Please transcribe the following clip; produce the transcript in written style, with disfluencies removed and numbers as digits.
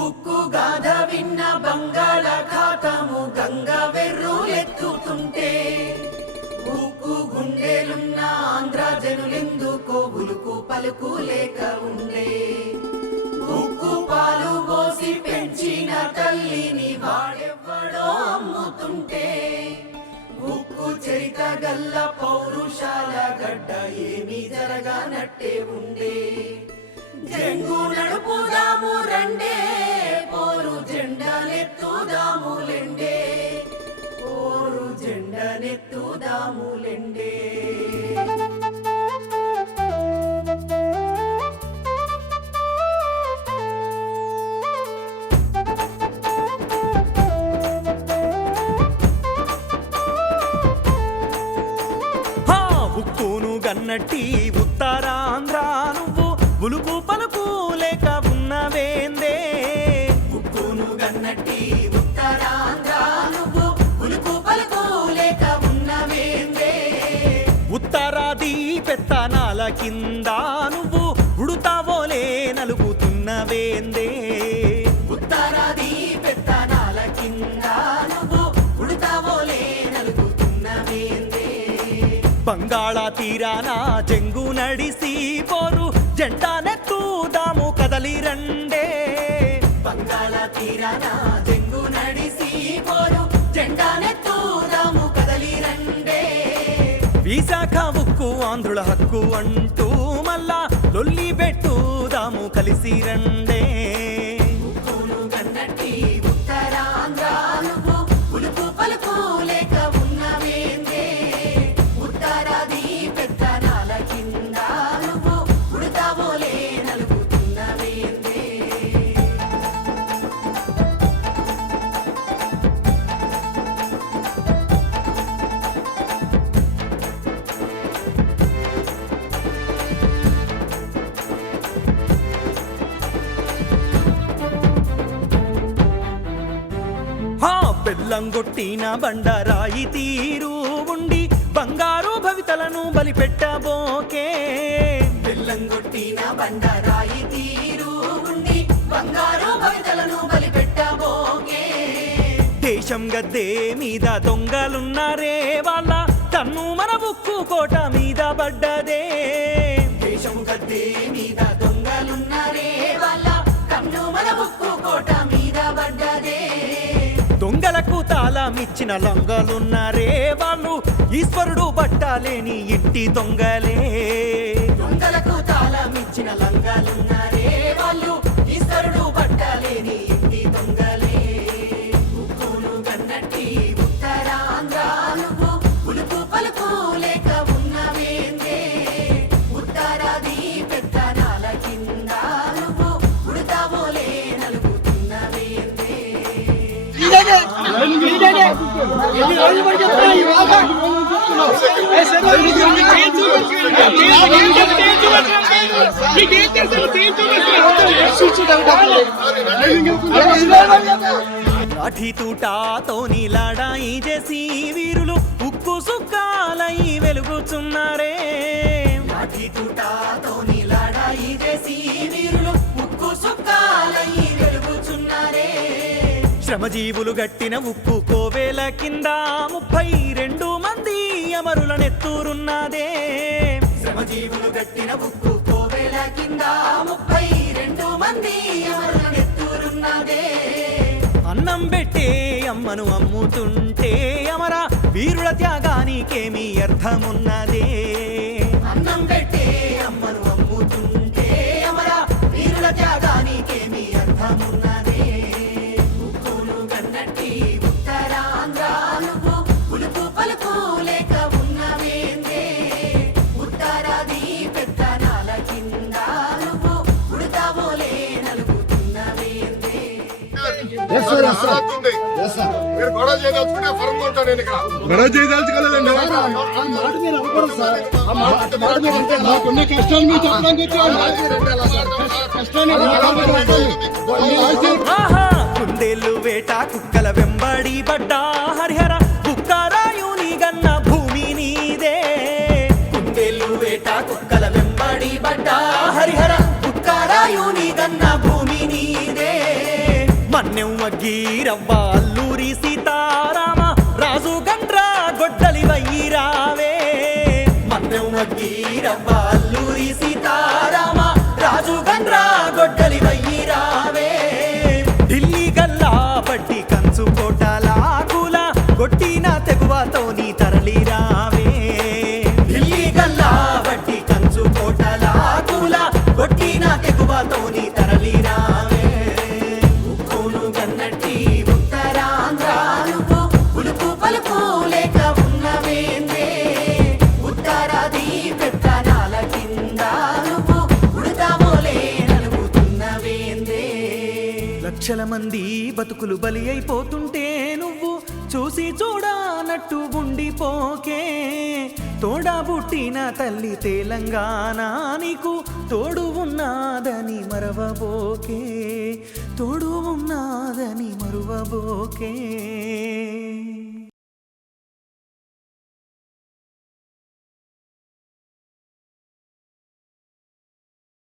ఉక్కు గాథ విన్న బంగాళాఖాతము గంగ వెర్రులెత్తుతుంటే ఉక్కు గుండెలున్న ఆంధ్ర జనులెందుకో ఉలుకు పలుకు లేక ఉండే. ఉక్కు పాలు పోసి పెంచిన తల్లిని వాడెవ్వడో అమ్ముతుంటే ఉక్కు చరిత గల్ల పౌరుషాల గడ్డ ఏమీ జరగనట్టే ఉండే. జంగు నడుపుదాము రండే, పోరు జెండనెత్తుదాములెండే, పోరు జెండనెత్తుదాములెండే. ఉక్కును గన్నట్టి ఉత్తరాంధ్ర నువ్వు ఉలుకు పలుకు లేక ఉన్నవేందే. ఉక్కును గన్నట్టి ఉత్తరాంధ్ర నువ్వు ఉలుకు పలుకు లేక ఉన్నవేందే. ఉత్తరాది పెత్తనాల కింద నువ్వు ఉడుతావోలే నలుగుతున్నవేందే. ఉత్తరాది పెత్తనాల కింద నువ్వు ఉడుతావోలే నలుగుతున్నవేందే. బంగాళ తీరాన జంగు నడిసి పోరు జెండానెత్తుదాము కదలి రండే. బంగాళ తీరాన జంగు నడిసి పోరు జెండానెత్తుదాము కదలి రండే. విశాఖ ఉక్కు ఆంధ్రుల హక్కు అంటూ మళ్ళా లొల్లి పెట్టుదాము కలిసి రండే. ఉక్కును గన్నట్టి ఉత్తరాంధ్ర నువ్వు ఉలుకు పలుకు లేక ఉన్నవేందే. ఉత్తరాది పెత్తనాల కింద నువ్వు ఉడతావోలే నలుగుతున్నవేందే. బెల్లంగొట్టిన బండరాయి తీరు ఉండి బంగారు భవితలను బలిపెట్టబోకే. బెల్లంగొట్టిన బండరాయి తీరు ఉండి బంగారు భవితలను బలిపెట్టబోకే. దేశం గద్దే మీద దొంగలున్నారే వాళ్ళ తన్ను మన ఉక్కు కోట మీద పడ్డదే. దేశం గద్దే మీద దొంగలున్నారే వాళ్ళ కన్ను మన ఉక్కు కోట మీద పడ్డదే. దొంగలకు తాళమిచ్చిన లొంగలున్నారే వాళ్ళు ఈశ్వరుడు పట్టాలేని ఇంటి దొంగలే. దొంగలకు తాళమిచ్చిన లంగాలున్నారే వాళ్ళు ఈశ్వరుడు పట్టాలేని ఇంటి దొంగలే. ఉక్కును గన్నట్టి ఉత్తరాంధ్ర నువ్వు ఉలుకు పలుకు లేక ఉన్నవేందే. ఉత్తరాది పెత్తనాల కింద నువ్వు ఉడతావోలే నలుగుతున్నవేందే. లాఠీ తూటాతోని లడాయి చేసి వీరులు ఉక్కు సుక్కాలై వెలుగుచున్నారే. లాఠీ తూటాతోని లడాయి చేసి వీరులు ఉక్కు సుక్కాలై వెలుగుచున్నారే. శ్రమజీవులు గట్టిన ఉక్కు కోవేల కింద 32 మంది అమరులనెత్తూరున్నదే. శ్రమజీవులు గట్టిన ఉక్కు కోవెల కింద 32 మంది అమరులనెత్తూరున్నదే. అన్నం పెట్టే అమ్మను అమ్ముతుంటే అమర వీరుల త్యాగానికేమి అర్థమున్నదే. అన్నం పెట్టే అమ్మను అమ్ముతుంటే అమర వీరుల త్యాగానికేమి అర్థమున్నదే. ఉక్కును గన్నట్టి ఉత్తరాంధ్ర నువ్వు ఉలుకు పలుకు లేక ఉన్నవేందే. ఉత్తరాది పెత్తనాల కింద నువ్వు ఉడతావోలే నలుగుతున్నవేందే. మీరు గొడవ చేయదలుచుకుంటే ఫరం ఉంటాను నేను ఇక్కడ గొడవ చేయదలుచుకోలేదండి. మాకున్న కష్టాలు మీరు చెప్పడానికి కుందేళ్ళు వేట కుక్కల వెంబడి పడ్డా హరిహర కుక్కరాయుని గన్న భూమి నీదే. కుందేళ్ళు వేట కుక్కల వెంబడి పడ్డా హరిహర కుక్కరాయుని గన్న భూమి నీదే. మన్నెం మగ్గీరవ్వ అల్లూరి సీతారామ రాజు గండ్రా గొడ్డలి వయ్యిరావే మన్నెం మగ్గీరవ్వ అల్లూరి సీతారామ రాజు గండ్రా గొడ్డలి వయ్యిరావే ఢిల్లీ గల్లా పట్టి కంచు కోటలాకుల కొట్టిన తెగువతోని తరలిరావే ఢిల్లీ గల్లా పట్టి కంచు కోటలాకుల కొట్టిన తెగువతోని తరలిరావే ఉక్కును గన్నట్టి ఉత్తరాంధ్ర నువ్వు ఉలుపు పలుపు లేక ఉన్నవేందే ఉత్తరాది పెత్తనాల కింద నువ్వు ఉడతావోలే నలుగుతున్నవేందే లక్షల మంది బతుకులు బలి అయిపోతుంటే నువ్వు చూసి చూడనట్టు ఉండిపోకే తోడా పుట్టిన తల్లి తెలంగాణ నీకు తోడు ఉన్నదని మరవబోకే తోడు ఉన్నదని మరువబోకే